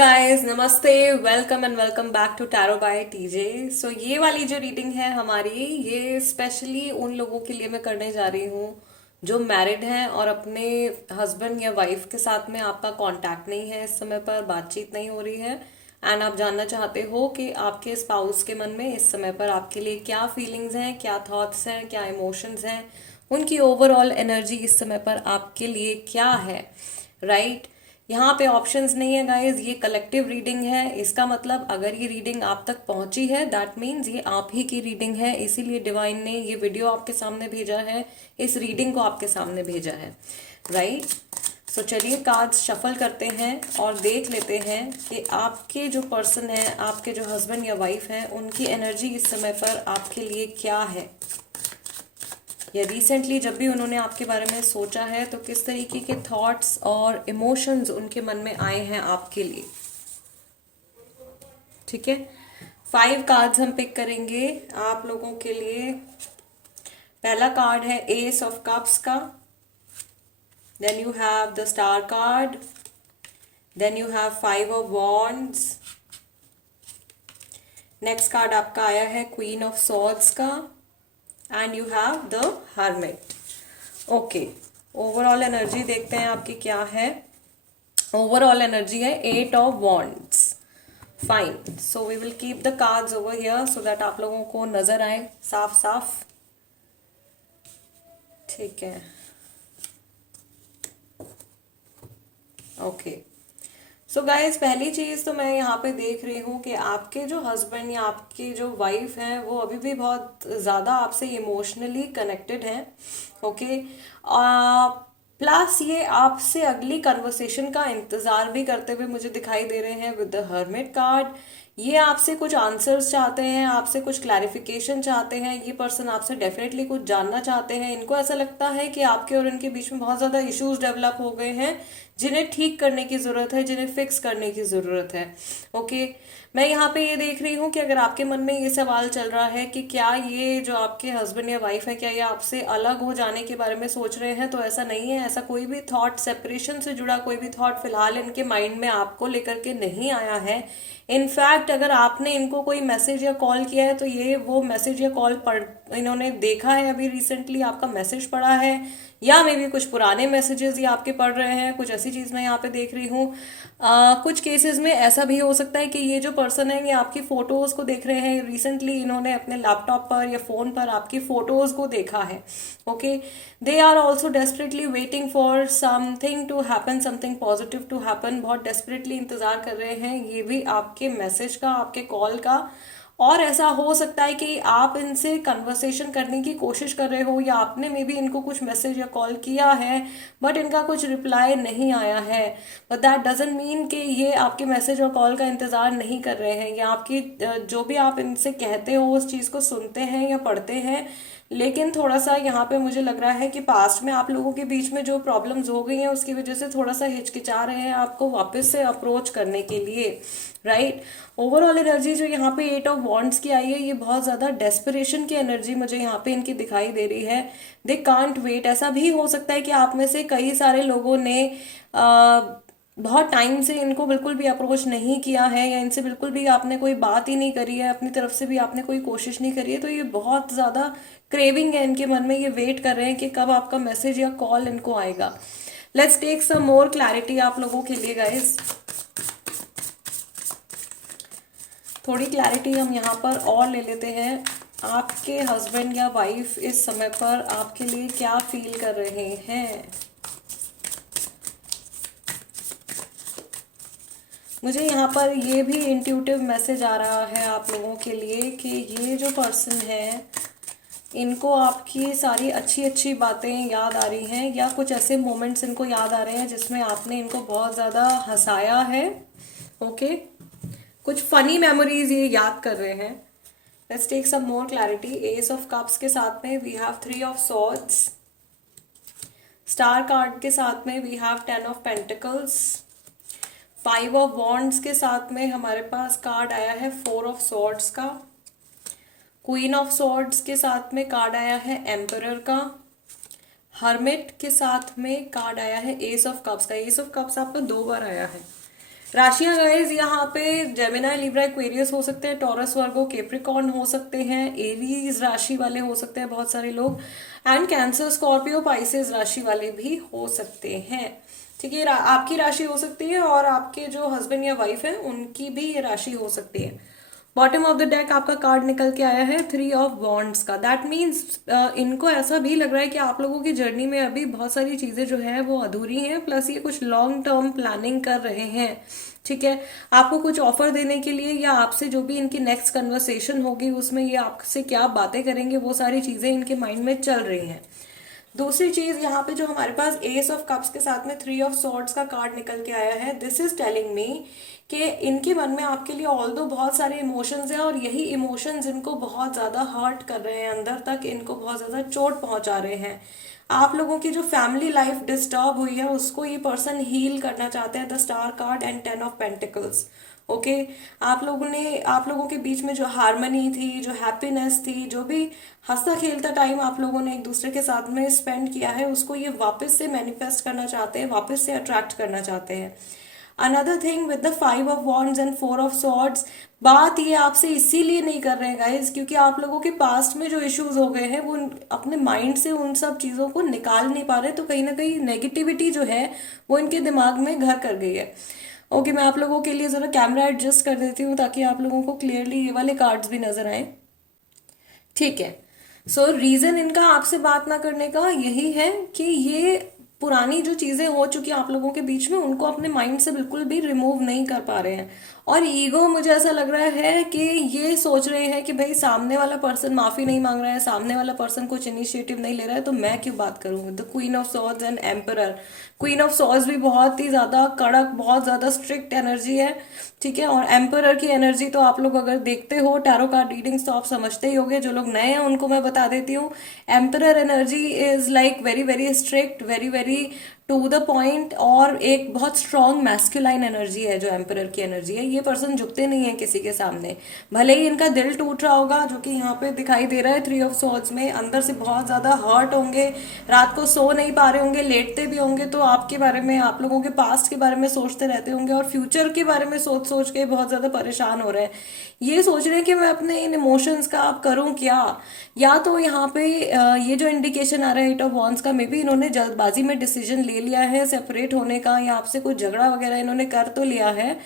Guys, नमस्ते, welcome and welcome back to tarot by TJ. So ये वाली जो रीडिंग है हमारी, ये स्पेशली उन लोगों के लिए मैं करने जा रही हूँ जो मैरिड हैं और अपने हस्बैंड या वाइफ के साथ में आपका कांटेक्ट नहीं है, इस समय पर बातचीत नहीं हो रही है एंड आप जानना चाहते हो कि आपके स्पाउस के मन में इस समय पर आपके लिए क्या फीलिंग्स हैं, क्या थॉट्स हैं, क्या इमोशंस हैं, उनकी ओवरऑल एनर्जी इस समय पर आपके लिए क्या है, राइट। यहाँ पे ऑप्शंस नहीं है गाइस, ये कलेक्टिव रीडिंग है। इसका मतलब अगर ये रीडिंग आप तक पहुंची है दैट मीन्स ये आप ही की रीडिंग है, इसीलिए डिवाइन ने ये वीडियो आपके सामने भेजा है, इस रीडिंग को आपके सामने भेजा है, राइट। सो चलिए कार्ड्स शफल करते हैं और देख लेते हैं कि आपके जो पर्सन है, आपके जो हस्बैंड या वाइफ है, उनकी एनर्जी इस समय पर आपके लिए क्या है, या रिसेंटली जब भी उन्होंने आपके बारे में सोचा है तो किस तरीके के थॉट्स और इमोशंस उनके मन में आए हैं आपके लिए। ठीक है, 5 कार्ड्स हम पिक करेंगे आप लोगों के लिए। पहला कार्ड है एस ऑफ कप्स का, then you have the star card, then you have 5 of wands, next card आपका आया है क्वीन ऑफ सॉर्ड्स का and you have the hermit. Okay, overall energy देखते हैं आपकी क्या है। ओवरऑल एनर्जी है 8 of wands. Fine, so we will keep the cards over here so that आप लोगों को नजर आए साफ साफ। ठीक है, ओके। सो गाइज, पहली चीज तो मैं यहाँ पे देख रही हूँ कि आपके जो हस्बैंड या आपकी जो वाइफ हैं वो अभी भी बहुत ज़्यादा आपसे इमोशनली कनेक्टेड हैं, ओके। प्लस ये आपसे अगली कन्वर्सेशन का इंतज़ार भी करते हुए मुझे दिखाई दे रहे हैं विद द हर्मिट कार्ड। ये आपसे कुछ आंसर्स चाहते हैं, आपसे कुछ क्लैरिफिकेशन चाहते हैं, ये पर्सन आपसे डेफिनेटली कुछ जानना चाहते हैं। इनको ऐसा लगता है कि आपके और इनके बीच में बहुत ज़्यादा इश्यूज डेवलप हो गए हैं जिन्हें ठीक करने की ज़रूरत है, जिन्हें फिक्स करने की ज़रूरत है, ओके। मैं यहाँ पे ये देख रही हूँ कि अगर आपके मन में ये सवाल चल रहा है कि क्या ये जो आपके हस्बैंड या वाइफ है, क्या ये आपसे अलग हो जाने के बारे में सोच रहे हैं, तो ऐसा नहीं है। ऐसा कोई भी थॉट, सेपरेशन से जुड़ा कोई भी थॉट फिलहाल इनके माइंड में आपको लेकर के नहीं आया है। इनफैक्ट अगर आपने इनको कोई मैसेज या कॉल किया है तो ये वो मैसेज या कॉल पढ़ इन्होंने देखा है, अभी रिसेंटली आपका मैसेज पढ़ा है, या मे बी कुछ पुराने मैसेजेस ये आपके पढ़ रहे हैं, कुछ ऐसी चीज़ मैं यहाँ पे देख रही हूँ। कुछ केसेस में ऐसा भी हो सकता है कि ये जो पर्सन है ये आपकी फ़ोटोज़ को देख रहे हैं। रिसेंटली इन्होंने अपने लैपटॉप पर या फ़ोन पर आपकी फ़ोटोज़ को देखा है, okay. They are also desperately waiting for something to happen, something positive to happen. बहुत डेस्परेटली इंतज़ार कर रहे हैं ये भी आपके मैसेज का, आपके कॉल का। और ऐसा हो सकता है कि आप इनसे कन्वर्सेशन करने की कोशिश कर रहे हो, या आपने मे बी इनको कुछ मैसेज या कॉल किया है बट इनका कुछ रिप्लाई नहीं आया है। बट दैट डजंट मीन कि ये आपके मैसेज और कॉल का इंतज़ार नहीं कर रहे हैं, या आपकी जो भी आप इनसे कहते हो उस चीज़ को सुनते हैं या पढ़ते हैं। लेकिन थोड़ा सा यहाँ पे मुझे लग रहा है कि पास्ट में आप लोगों के बीच में जो प्रॉब्लम्स हो गई हैं उसकी वजह से थोड़ा सा हिचकिचा रहे हैं आपको वापस से अप्रोच करने के लिए, राइट। ओवरऑल एनर्जी जो यहाँ पे 8 ऑफ वॉन्ड्स की आई है, ये बहुत ज़्यादा डेस्परेशन की एनर्जी मुझे यहाँ पे इनकी दिखाई दे रही है। They can't wait. ऐसा भी हो सकता है कि आप में से कई सारे लोगों ने बहुत टाइम से इनको बिल्कुल भी अप्रोच नहीं किया है, या इनसे बिल्कुल भी आपने कोई बात ही नहीं करी है, अपनी तरफ से भी आपने कोई कोशिश नहीं करी है। तो ये बहुत ज़्यादा क्रेविंग है इनके मन में, ये वेट कर रहे हैं कि कब आपका मैसेज या कॉल इनको आएगा। Let's take some more clarity आप लोगों के लिए गाइस। थोड़ी क्लैरिटी हम यहाँ पर और ले लेते हैं। आपके हस्बैंड या वाइफ इस समय पर आपके लिए क्या फील कर रहे हैं। मुझे यहाँ पर ये भी इंट्यूटिव मैसेज आ रहा है आप लोगों के लिए कि ये जो पर्सन है इनको आपकी सारी अच्छी अच्छी बातें याद आ रही हैं, या कुछ ऐसे मोमेंट्स इनको याद आ रहे हैं जिसमें आपने इनको बहुत ज़्यादा हंसाया है, ओके। कुछ फनी मेमोरीज ये याद कर रहे हैं। Let's take some more clarity. Ace of cups के साथ में we have 3 of swords, star card के साथ में we have 10 of pentacles, 5 of wands के साथ में हमारे पास कार्ड आया है 4 ऑफ सॉर्ड्स का, क्वीन ऑफ सॉर्ड्स के साथ में कार्ड आया है एम्परर का, हर्मिट के साथ में कार्ड आया है एस ऑफ कप्स का। एस ऑफ कप्स आपको 2 बार आया है, राशियां गाइस यहाँ पे जेमिनाई, लिब्रा, एक्वेरियस हो सकते हैं, टॉरस, वर्गो, केप्रिकॉर्न हो सकते हैं, एरीज राशि वाले हो सकते हैं बहुत सारे लोग, एंड कैंसर, स्कॉर्पियो, पाइसेस राशि वाले भी हो सकते हैं। ठीक है, आपकी राशि हो सकती है और आपके जो हस्बैंड या वाइफ है उनकी भी ये राशि हो सकती है। बॉटम ऑफ द डेक आपका कार्ड निकल के आया है 3 ऑफ वॉन्ड्स का। दैट मीन्स इनको ऐसा भी लग रहा है कि आप लोगों की जर्नी में अभी बहुत सारी चीजें जो है वो अधूरी हैं, प्लस ये कुछ लॉन्ग टर्म प्लानिंग कर रहे हैं। ठीक है, आपको कुछ ऑफर देने के लिए या आपसे जो भी इनकी नेक्स्ट कन्वर्सेशन होगी उसमें ये आपसे क्या बातें करेंगे, वो सारी चीजें इनके माइंड में चल रही हैं। दूसरी चीज यहाँ पे जो हमारे पास एस ऑफ कप्स के साथ में 3 ऑफ सॉर्ड्स का कार्ड निकल के आया है, दिस इज टेलिंग मी कि इनके मन में आपके लिए ऑल्दो बहुत सारे इमोशंस हैं और यही इमोशंस इनको बहुत ज्यादा हर्ट कर रहे हैं, अंदर तक इनको बहुत ज्यादा चोट पहुंचा रहे हैं। आप लोगों की जो फैमिली लाइफ डिस्टर्ब हुई है उसको ये पर्सन हील करना चाहते हैं, the star card and 10 of pentacles. Okay, आप लोगों के बीच में जो हारमनी थी, जो हैप्पीनेस थी, जो भी हंसता खेलता टाइम आप लोगों ने एक दूसरे के साथ में स्पेंड किया है उसको ये वापस से मैनिफेस्ट करना चाहते हैं, वापस से अट्रैक्ट करना चाहते हैं। Another thing with the 5 of wands and 4 of swords, बात ये आपसे इसीलिए नहीं कर रहे हैं गाइज क्योंकि आप लोगों के पास्ट में जो इश्यूज हो गए हैं वो अपने माइंड से उन सब चीज़ों को निकाल नहीं पा रहे, तो कहीं ना कहीं नेगेटिविटी जो है वो इनके दिमाग में घर कर गई है। ओके, मैं आप लोगों के लिए ज़रा कैमरा एडजस्ट कर देती हूँ ताकि आप लोगों को क्लियरली ये वाले कार्ड्स भी नजर आए। ठीक है, सो रीजन इनका आपसे बात ना करने का यही है कि ये पुरानी जो चीजें हो चुकी आप लोगों के बीच में उनको अपने माइंड से बिल्कुल भी रिमूव नहीं कर पा रहे हैं। और ईगो, मुझे ऐसा लग रहा है कि ये सोच रहे हैं कि भाई सामने वाला पर्सन माफी नहीं मांग रहा है, सामने वाला पर्सन कुछ इनिशिएटिव नहीं ले रहा है, तो मैं क्यों बात करूं। The queen of swords and emperor, queen of swords भी बहुत ही ज्यादा कड़क, बहुत ज्यादा स्ट्रिक्ट एनर्जी है। ठीक है, और एम्परर की एनर्जी तो आप लोग अगर देखते हो टैरो कार्ड रीडिंग्स तो आप समझते ही होंगे, जो लोग नए हैं उनको मैं बता देती हूँ। Emperor energy is like very very strict, very very to the point, और एक बहुत स्ट्रॉन्ग मैस्कुलाइन एनर्जी है जो एम्परर की एनर्जी है। ये पर्सन झुकते नहीं है किसी के सामने, भले ही इनका दिल टूट रहा होगा जो कि यहाँ पे दिखाई दे रहा है 3 ऑफ सॉर्ड्स में, अंदर से बहुत ज्यादा हर्ट होंगे, रात को सो नहीं पा रहे होंगे, लेटते भी होंगे तो आपके बारे में, आप लोगों के पास्ट के बारे में सोचते रहते होंगे और फ्यूचर के बारे में सोच सोच के बहुत ज्यादा परेशान हो रहे हैं। ये सोच रहे हैं कि मैं अपने इन इमोशंस का अब करूं क्या। या तो यहाँ पे ये जो इंडिकेशन आ रहा है 8 ऑफ वॉन्ड्स का, मे बी इन्होंने जल्दबाजी में डिसीजन ले लिया है सेपरेट होने का, या आपसे कुछ झगड़ा वगैरह इन्होंने कर तो लिया है,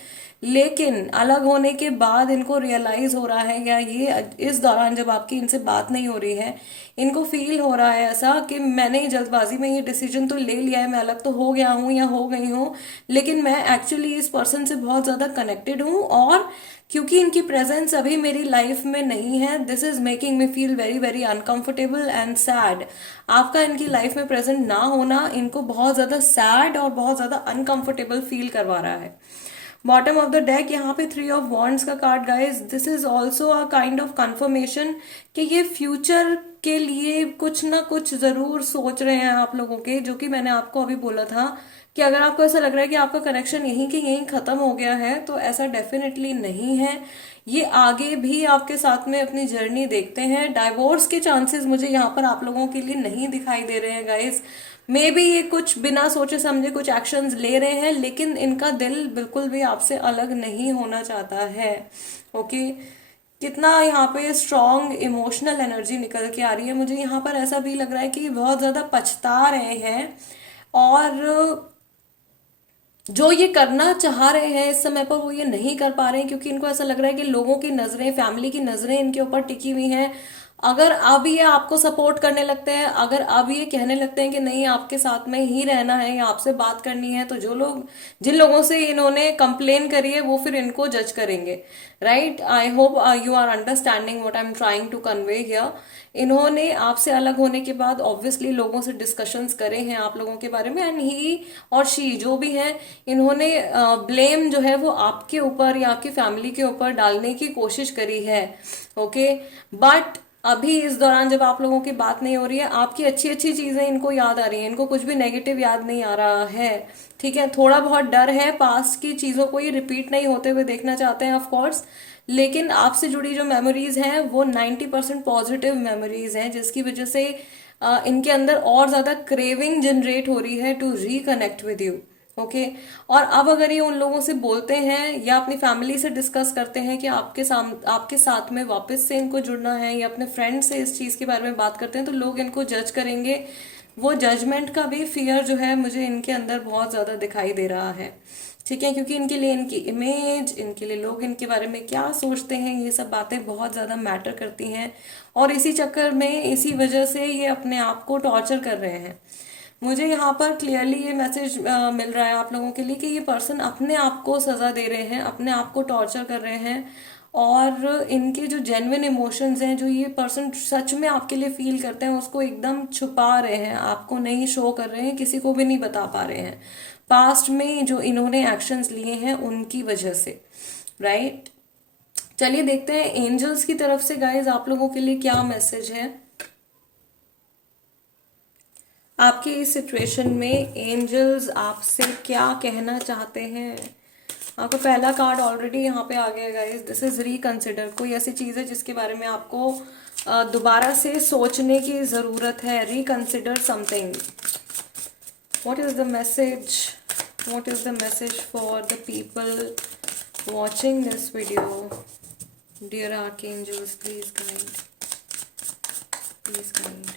लेकिन अलग होने के बाद इनको रियलाइज हो रहा है, या ये इस दौरान जब आपकी इनसे बात नहीं हो रही है इनको फील हो रहा है ऐसा कि मैंने जल्दबाजी में ये डिसीजन तो ले लिया है, मैं अलग तो हो गया हूँ या हो गई हूँ, लेकिन मैं एक्चुअली इस पर्सन से बहुत ज्यादा कनेक्टेड हूँ, और क्योंकि इनकी प्रेजेंस अभी मेरी लाइफ में नहीं है, this is making me feel very very uncomfortable and sad. आपका इनकी लाइफ में प्रेजेंट ना होना इनको बहुत ज्यादा सैड और बहुत ज्यादा अनकंफर्टेबल फील करवा रहा है। बॉटम ऑफ द डेक यहाँ पे 3 ऑफ वॉन्ड्स का card guys, this is also a kind of confirmation कि ये फ्यूचर के लिए कुछ ना कुछ जरूर सोच रहे हैं आप लोगों के, जो कि मैंने आपको अभी बोला था कि अगर आपको ऐसा लग रहा है कि आपका कनेक्शन यहीं के यहीं खत्म हो गया है तो ऐसा डेफिनेटली नहीं है। ये आगे भी आपके साथ में अपनी जर्नी देखते हैं। डाइवोर्स के चांसेस मुझे यहाँ पर आप लोगों के लिए नहीं दिखाई दे रहे हैं गाइस। मे बी ये कुछ बिना सोचे समझे कुछ एक्शंस ले रहे हैं, लेकिन इनका दिल बिल्कुल भी आपसे अलग नहीं होना चाहता है। ओके, कितना यहाँ पे स्ट्रॉन्ग इमोशनल एनर्जी निकल के आ रही है। मुझे यहाँ पर ऐसा भी लग रहा है कि बहुत ज्यादा पछता रहे हैं, और जो ये करना चाह रहे हैं इस समय पर वो ये नहीं कर पा रहे हैं, क्योंकि इनको ऐसा लग रहा है कि लोगों की नजरें, फैमिली की नजरें इनके ऊपर टिकी हुई हैं। अगर अब ये आपको सपोर्ट करने लगते हैं, अगर अब ये कहने लगते हैं कि नहीं आपके साथ में ही रहना है या आपसे बात करनी है, तो जो लोग, जिन लोगों से इन्होंने कंप्लेन करी है वो फिर इनको जज करेंगे। Right, I hope you are understanding what I am trying to convey here. इन्होंने आपसे अलग होने के बाद ऑब्वियसली लोगों से डिस्कशंस करे हैं आप लोगों के बारे में, एंड ही और शी जो भी है, इन्होंने ब्लेम जो है वो आपके ऊपर या आपकी फैमिली के ऊपर डालने की कोशिश करी है। ओके, बट अभी इस दौरान जब आप लोगों की बात नहीं हो रही है, आपकी अच्छी अच्छी चीजें इनको याद आ रही हैं, इनको कुछ भी नेगेटिव याद नहीं आ रहा है। ठीक है, थोड़ा बहुत डर है, पास्ट की चीजों को ये रिपीट नहीं होते हुए देखना चाहते हैं ऑफ कोर्स, लेकिन आपसे जुड़ी जो मेमोरीज हैं वो 90% पॉजिटिव मेमोरीज हैं, जिसकी वजह से इनके अंदर और ज्यादा क्रेविंग जनरेट हो रही है to reconnect with you. Okay. और अब अगर ये उन लोगों से बोलते हैं या अपनी फैमिली से डिस्कस करते हैं कि आपके साथ में वापस से इनको जुड़ना है, या अपने फ्रेंड से इस चीज के बारे में बात करते हैं, तो लोग इनको जज करेंगे। वो जजमेंट का भी फियर जो है मुझे इनके अंदर बहुत ज्यादा दिखाई दे रहा है। ठीक है, क्योंकि इनके लिए इनकी इमेज, इनके लिए लोग इनके बारे में क्या सोचते हैं, ये सब बातें बहुत ज्यादा मैटर करती हैं। और इसी चक्कर में, इसी वजह से ये अपने आप को टॉर्चर कर रहे हैं। मुझे यहाँ पर क्लियरली ये मैसेज मिल रहा है आप लोगों के लिए कि ये पर्सन अपने आप को सजा दे रहे हैं, अपने आप को टॉर्चर कर रहे हैं। और इनके जो जेन्युइन इमोशंस हैं, जो ये पर्सन सच में आपके लिए फील करते हैं, उसको एकदम छुपा रहे हैं, आपको नहीं शो कर रहे हैं, किसी को भी नहीं बता पा रहे हैं, पास्ट में जो इन्होंने एक्शंस लिए हैं उनकी वजह से। राइट, चलिए देखते हैं एंजल्स की तरफ से गाइज आप लोगों के लिए क्या मैसेज है। आपके इस सिचुएशन में एंजल्स आपसे क्या कहना चाहते हैं। आपका पहला कार्ड ऑलरेडी यहाँ पे आ गया गाइस, दिस इज रिकंसिडर। कोई ऐसी चीज है जिसके बारे में आपको दोबारा से सोचने की जरूरत है। Reconsider something. What is the message, what is the message for the people watching this video. Dear archangels, please guide, please guide.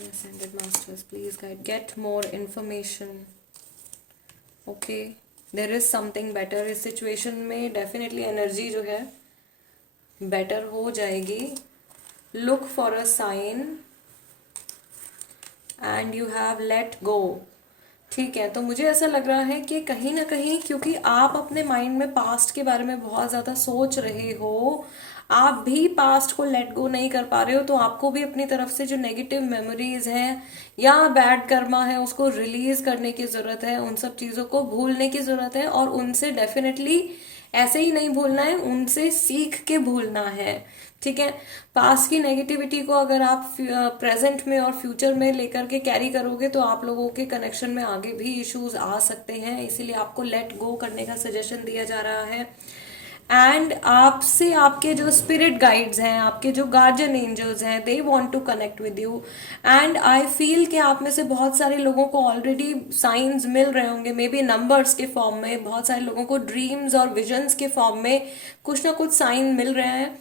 Ascended Masters, please guide, get more information. Okay, there is something better. इस situation में definitely energy जो है better हो जाएगी। Look for a sign and you have let go. ठीक है, तो मुझे ऐसा लग रहा है कि कहीं ना कहीं, क्योंकि आप अपने माइंड में पास्ट के बारे में बहुत ज्यादा सोच रहे हो, आप भी पास्ट को लेट गो नहीं कर पा रहे हो, तो आपको भी अपनी तरफ से जो नेगेटिव मेमोरीज हैं या बैड कर्मा है उसको रिलीज करने की जरूरत है, उन सब चीजों को भूलने की जरूरत है। और उनसे डेफिनेटली ऐसे ही नहीं भूलना है, उनसे सीख के भूलना है। ठीक है, पास्ट की नेगेटिविटी को अगर आप प्रेजेंट में और फ्यूचर में लेकर के कैरी करोगे तो आप लोगों के कनेक्शन में आगे भी इश्यूज आ सकते हैं। इसीलिए आपको लेट गो करने का सजेशन दिया जा रहा है। एंड आपसे आपके जो स्पिरिट गाइड्स हैं, आपके जो गार्जियन एंजल्स हैं, they want to connect with you. And I feel कि आप में से बहुत सारे लोगों को ऑलरेडी साइंस मिल रहे होंगे, मे बी नंबर्स के फॉर्म में। बहुत सारे लोगों को ड्रीम्स और विजन्स के फॉर्म में कुछ ना कुछ साइन मिल रहे हैं।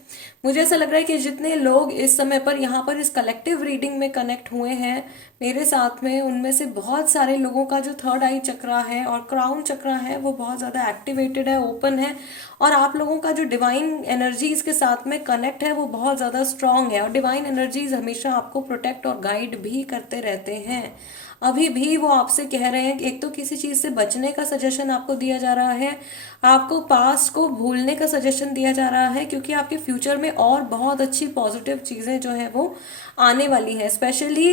मुझे ऐसा लग रहा है कि जितने लोग इस समय पर यहाँ पर इस कलेक्टिव रीडिंग में कनेक्ट हुए हैं मेरे साथ में, उनमें से बहुत सारे लोगों का जो थर्ड आई चक्रा है और क्राउन चक्रा है वो बहुत ज्यादा एक्टिवेटेड है, ओपन है। और आप लोगों का जो डिवाइन एनर्जीज के साथ में कनेक्ट है वो बहुत ज्यादा स्ट्रांग है। और डिवाइन एनर्जीज हमेशा आपको प्रोटेक्ट और गाइड भी करते रहते हैं। अभी भी वो आपसे कह रहे हैं कि एक तो किसी चीज से बचने का सजेशन आपको दिया जा रहा है, आपको पास्ट को भूलने का सजेशन दिया जा रहा है, क्योंकि आपके फ्यूचर में और बहुत अच्छी पॉजिटिव चीजें जो है वो आने वाली है। स्पेशली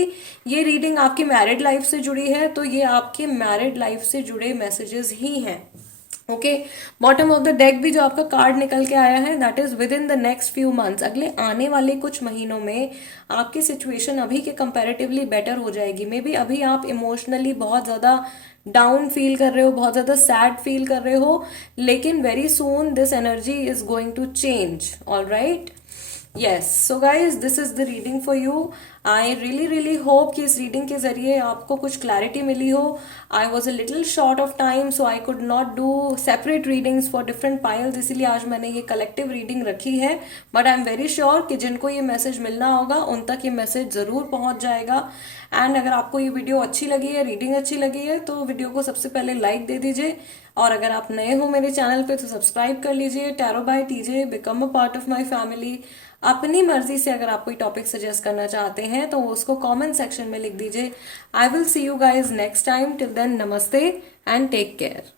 ये रीडिंग आपकी मैरिड लाइफ से जुड़ी है, तो ये आपके मैरिड लाइफ से जुड़े मैसेजेस ही हैं। Okay, bottom of the deck भी जो आपका कार्ड निकल के आया है, that is with in the next few months. अगले आने वाले कुछ महीनों में आपकी सिचुएशन अभी के कंपैरेटिवली बेटर हो जाएगी। मे बी अभी आप इमोशनली बहुत ज्यादा डाउन फील कर रहे हो, बहुत ज्यादा सैड फील कर रहे हो, लेकिन very soon this energy is going to change. All right, yes, so guys this is the reading for you. I really hope कि इस रीडिंग के जरिए आपको कुछ क्लैरिटी मिली हो। I was a little short of time, so I could not do separate readings for different piles, इसीलिए आज मैंने ये कलेक्टिव रीडिंग रखी है। But I am very sure कि जिनको ये मैसेज मिलना होगा उन तक ये मैसेज जरूर पहुंच जाएगा। एंड अगर आपको ये वीडियो अच्छी लगी है, रीडिंग अच्छी लगी है, तो वीडियो को सबसे पहले लाइक दे दीजिए। और अगर आप नए हो मेरे चैनल पे तो सब्सक्राइब कर लीजिए। Tarot by TJ, become a part of my family. अपनी मर्जी से अगर आप कोई टॉपिक सजेस्ट करना चाहते हैं तो उसको कमेंट सेक्शन में लिख दीजिए। I will see you guys next time. Till then, नमस्ते एंड टेक केयर।